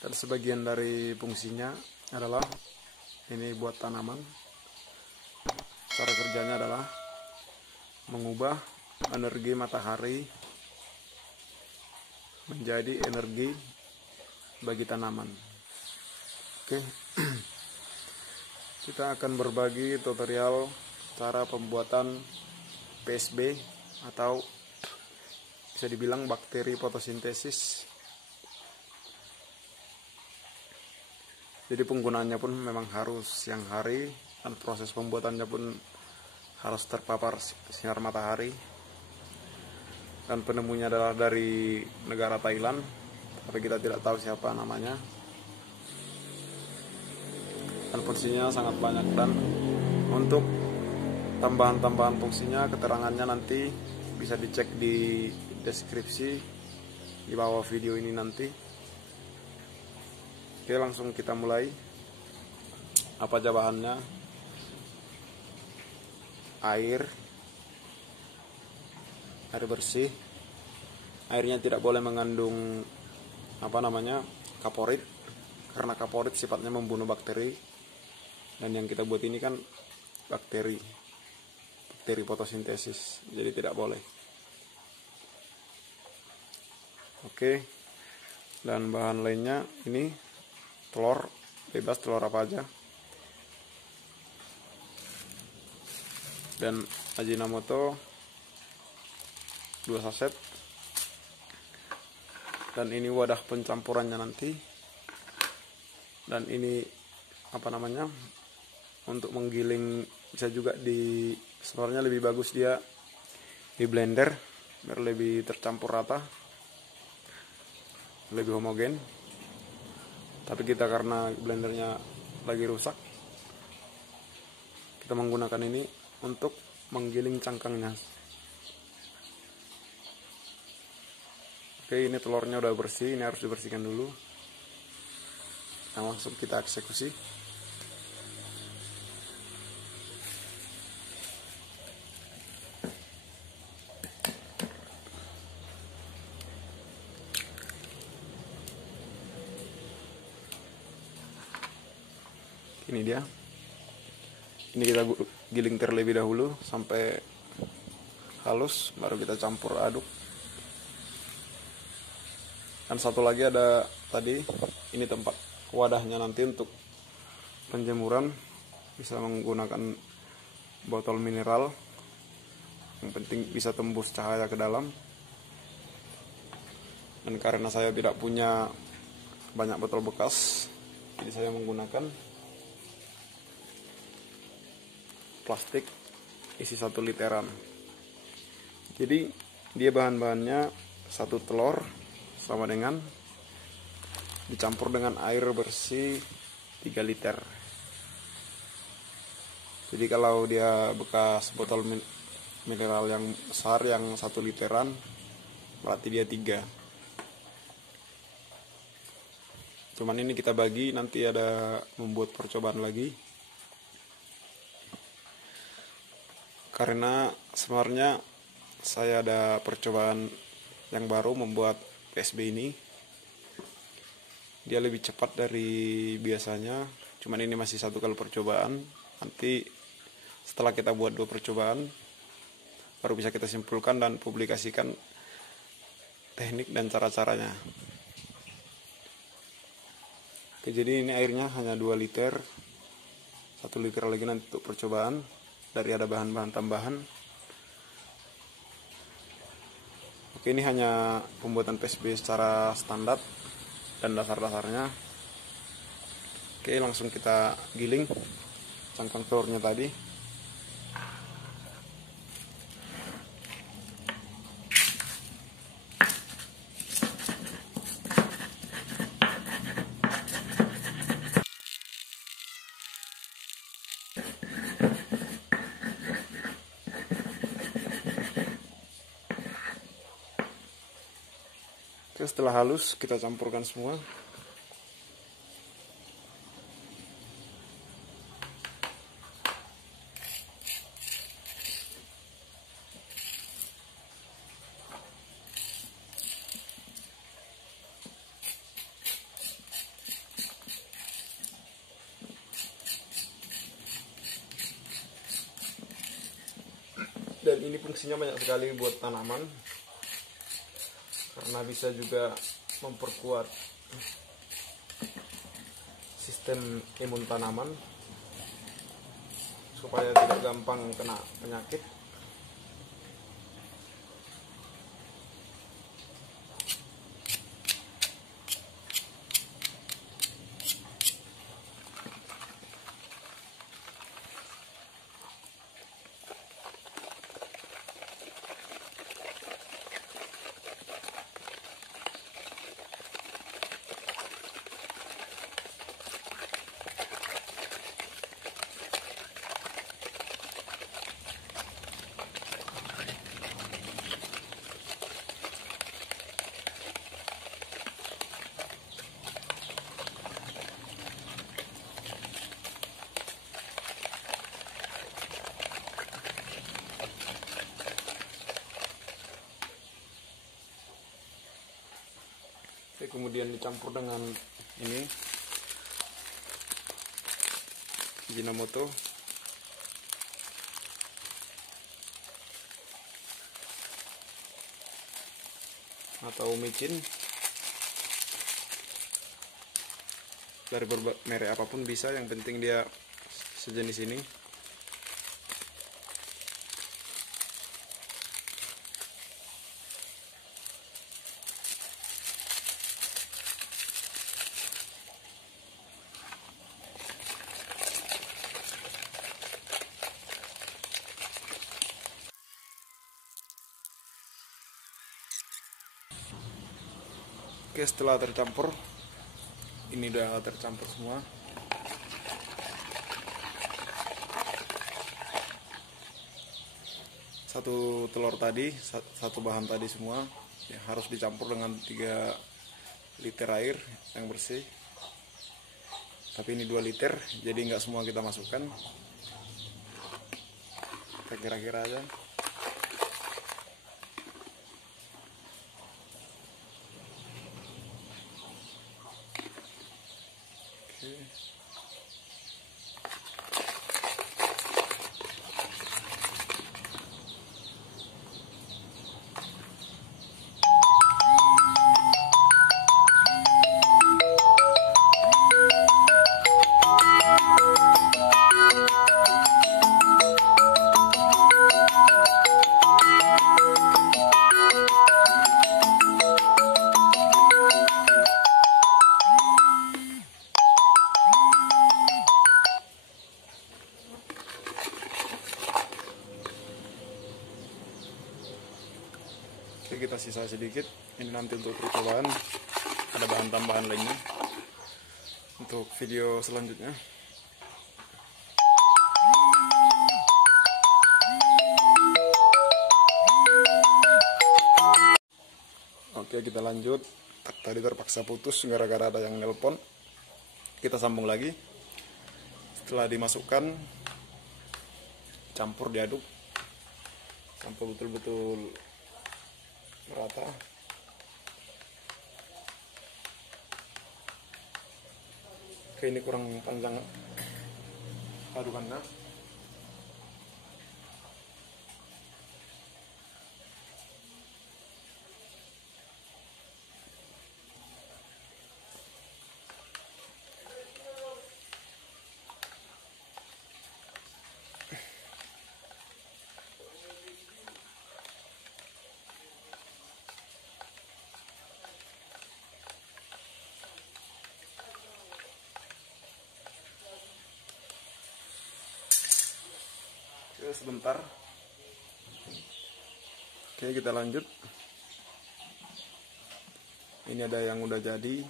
Dan sebagian dari fungsinya adalah ini buat tanaman. Cara kerjanya adalah mengubah energi matahari menjadi energi bagi tanaman. Oke. Kita akan berbagi tutorial cara pembuatan PSB atau bisa dibilang bakteri fotosintesis. Jadi penggunaannya pun memang harus siang hari dan proses pembuatannya pun harus terpapar sinar matahari. Dan penemunya adalah dari negara Thailand, tapi kita tidak tahu siapa namanya. Dan fungsinya sangat banyak, dan untuk tambahan-tambahan fungsinya, keterangannya nanti bisa dicek di deskripsi di bawah video ini nanti. Oke, langsung kita mulai. Apa aja bahannya? Air bersih. Airnya tidak boleh mengandung kaporit, karena kaporit sifatnya membunuh bakteri. Dan yang kita buat ini kan bakteri fotosintesis, jadi tidak boleh. Oke, dan bahan lainnya ini telur, bebas telur apa aja, dan Ajinomoto 2 saset. Dan ini wadah pencampurannya nanti. Dan ini untuk menggiling, bisa juga sebenarnya lebih bagus dia di blender biar lebih tercampur rata, lebih homogen. Tapi kita karena blendernya lagi rusak, kita menggunakan ini untuk menggiling cangkangnya. Oke, ini telurnya udah bersih, ini harus dibersihkan dulu. Nah, langsung kita eksekusi. Ini dia. Ini kita giling terlebih dahulu sampai halus, baru kita campur aduk. Dan satu lagi ada tadi, ini tempat wadahnya nanti untuk penjemuran. Bisa menggunakan botol mineral, yang penting bisa tembus cahaya ke dalam. Dan karena saya tidak punya banyak botol bekas, jadi saya menggunakan plastik isi 1 literan. Jadi dia bahan-bahannya 1 telur sama dengan dicampur dengan air bersih 3 liter. Jadi kalau dia bekas botol mineral yang besar yang 1 literan, berarti dia 3. Cuman ini kita bagi, nanti ada membuat percobaan lagi. Karena sebenarnya saya ada percobaan yang baru membuat PSB ini. Dia lebih cepat dari biasanya, cuman ini masih 1 kali percobaan. Nanti setelah kita buat 2 percobaan, baru bisa kita simpulkan dan publikasikan teknik dan cara-caranya. Oke, jadi ini airnya hanya 2 liter, 1 liter lagi nanti untuk percobaan. Dari ada bahan-bahan tambahan. Oke, ini hanya pembuatan PSB secara standar dan dasar-dasarnya. Oke, langsung kita giling cangkang telurnya tadi. Oke, setelah halus kita campurkan semua. ini fungsinya banyak sekali buat tanaman, karena bisa juga memperkuat sistem imun tanaman supaya tidak gampang kena penyakit. Oke, kemudian dicampur dengan ini Ajinomoto. Atau micin dari merek apapun bisa, yang penting dia sejenis ini. Oke, setelah tercampur, ini udah tercampur semua. Satu telur tadi, satu bahan tadi semua ya, harus dicampur dengan 3 liter air yang bersih. Tapi ini 2 liter, jadi nggak semua kita masukkan. Kita kira-kira aja. Oke. Oke, kita sisa sedikit. Ini nanti untuk percobaan, ada bahan tambahan lainnya untuk video selanjutnya. Oke, kita lanjut. Tadi terpaksa putus gara-gara ada yang nelpon. Kita sambung lagi. Setelah dimasukkan, campur, diaduk, campur betul-betul merata. Oke, ini kurang panjang adukannya. Oke, sebentar. Oke, kita lanjut. Ini ada yang udah jadi,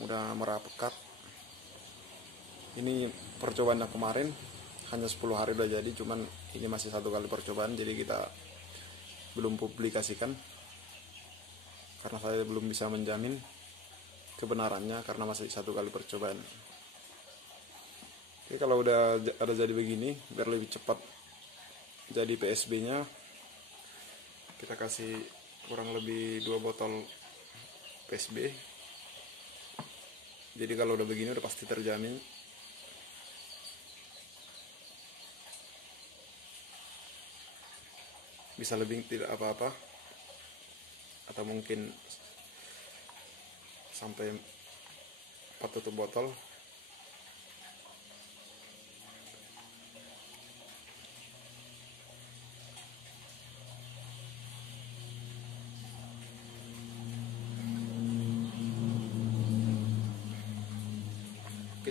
udah merah pekat. Ini percobaannya kemarin, hanya 10 hari udah jadi, cuman ini masih 1 kali percobaan, jadi kita belum publikasikan karena saya belum bisa menjamin kebenarannya karena masih 1 kali percobaan. Oke, kalau udah ada jadi begini, biar lebih cepat jadi PSB nya, kita kasih kurang lebih 2 botol PSB. Jadi kalau udah begini udah pasti terjamin. bisa lebih tidak apa-apa, atau mungkin sampai 4 tutup botol.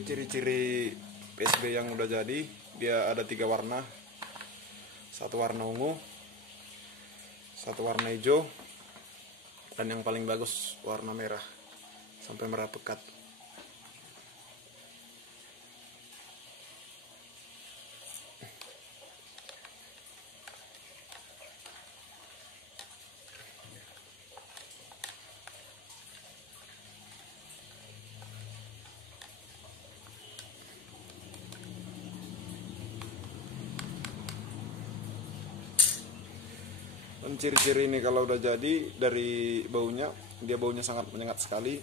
Ciri-ciri PSB yang udah jadi, dia ada 3 warna, 1 warna ungu, 1 warna hijau, dan yang paling bagus warna merah sampai merah pekat. Dan ciri-ciri ini kalau udah jadi, dari baunya, dia baunya sangat menyengat sekali.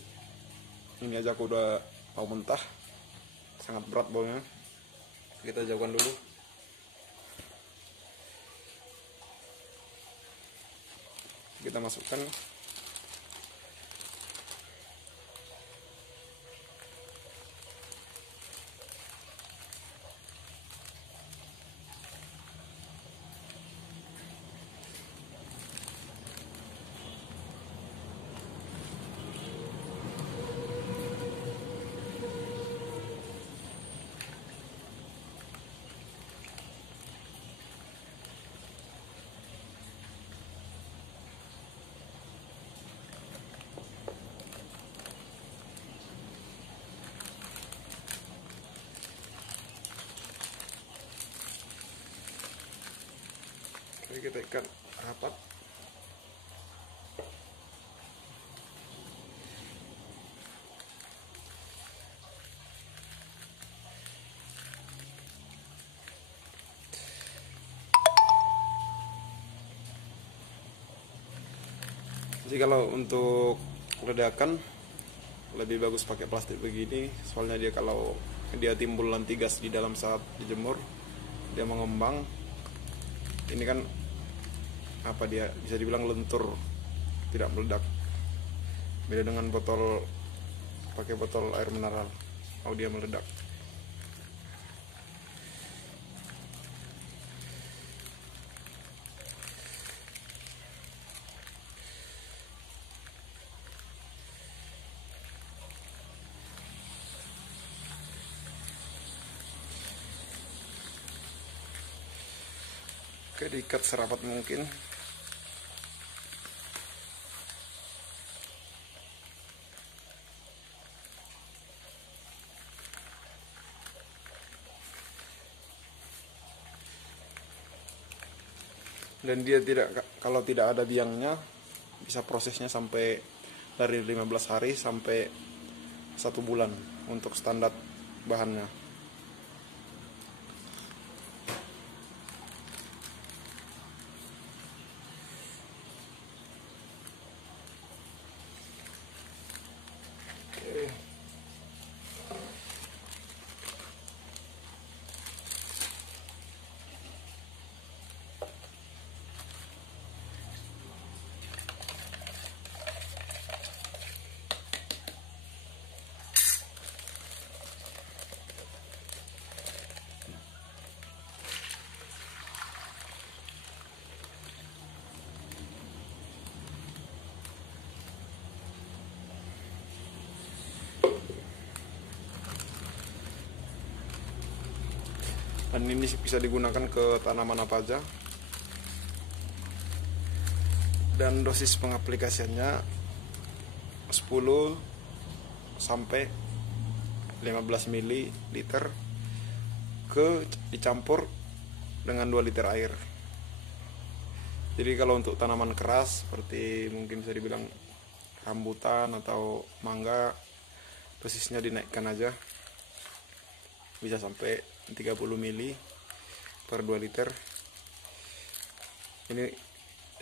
Ini aja aku udah mau mentah, sangat berat baunya. Kita jauhkan dulu. Kita masukkan. Oke, kita ikat rapat. Jadi kalau untuk ledakan lebih bagus pakai plastik begini, soalnya dia kalau dia timbul lanti gas di dalam saat dijemur, dia mengembang. Ini kan apa, dia bisa dibilang lentur, tidak meledak. Beda dengan botol, pakai botol air mineral, kalau dia meledak. Oke, diikat serapat mungkin. Dan dia tidak, kalau tidak ada biangnya, bisa prosesnya sampai dari 15 hari sampai 1 bulan untuk standar bahannya. Dan ini bisa digunakan ke tanaman apa aja. Dan dosis pengaplikasiannya 10 sampai 15 ml dicampur dengan 2 liter air. Jadi kalau untuk tanaman keras seperti mungkin bisa dibilang rambutan atau mangga, dosisnya dinaikkan aja, bisa sampai 30 ml per 2 liter. Ini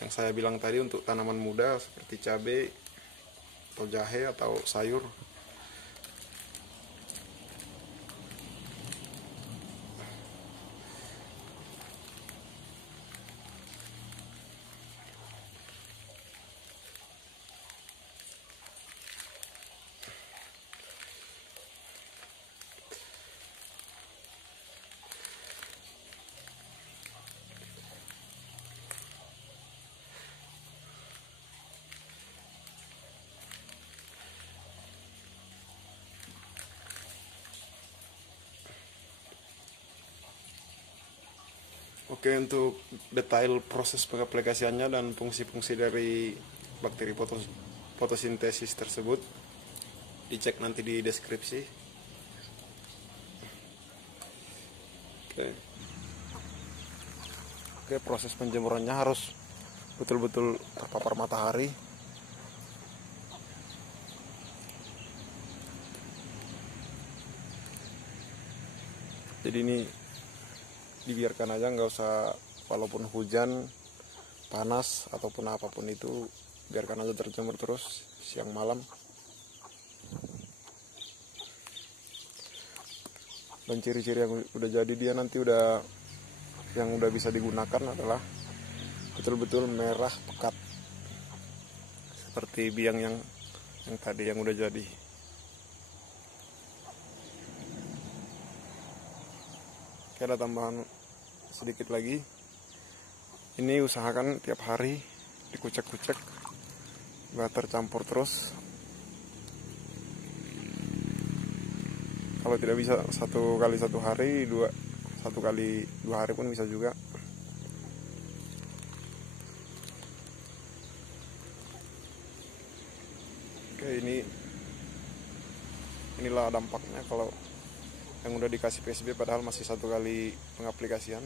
yang saya bilang tadi untuk tanaman muda seperti cabai atau jahe atau sayur. Oke, untuk detail proses pengaplikasiannya dan fungsi-fungsi dari bakteri fotosintesis tersebut dicek nanti di deskripsi. Oke, proses penjemurannya harus betul-betul terpapar matahari. Jadi ini dibiarkan aja, nggak usah, walaupun hujan, panas ataupun apapun itu, biarkan aja terjemur terus siang malam. Dan ciri-ciri yang udah jadi, dia nanti yang udah bisa digunakan adalah betul-betul merah pekat seperti biang yang tadi yang udah jadi. Oke, ada tambahan sedikit lagi. Ini usahakan tiap hari dikucek-kucek biar tercampur terus. Kalau tidak bisa 1 kali 1 hari, 1 kali 2 hari pun bisa juga. Oke, inilah dampaknya kalau yang udah dikasih PSB padahal masih 1 kali pengaplikasian,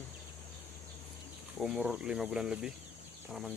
umur 5 bulan lebih tanaman.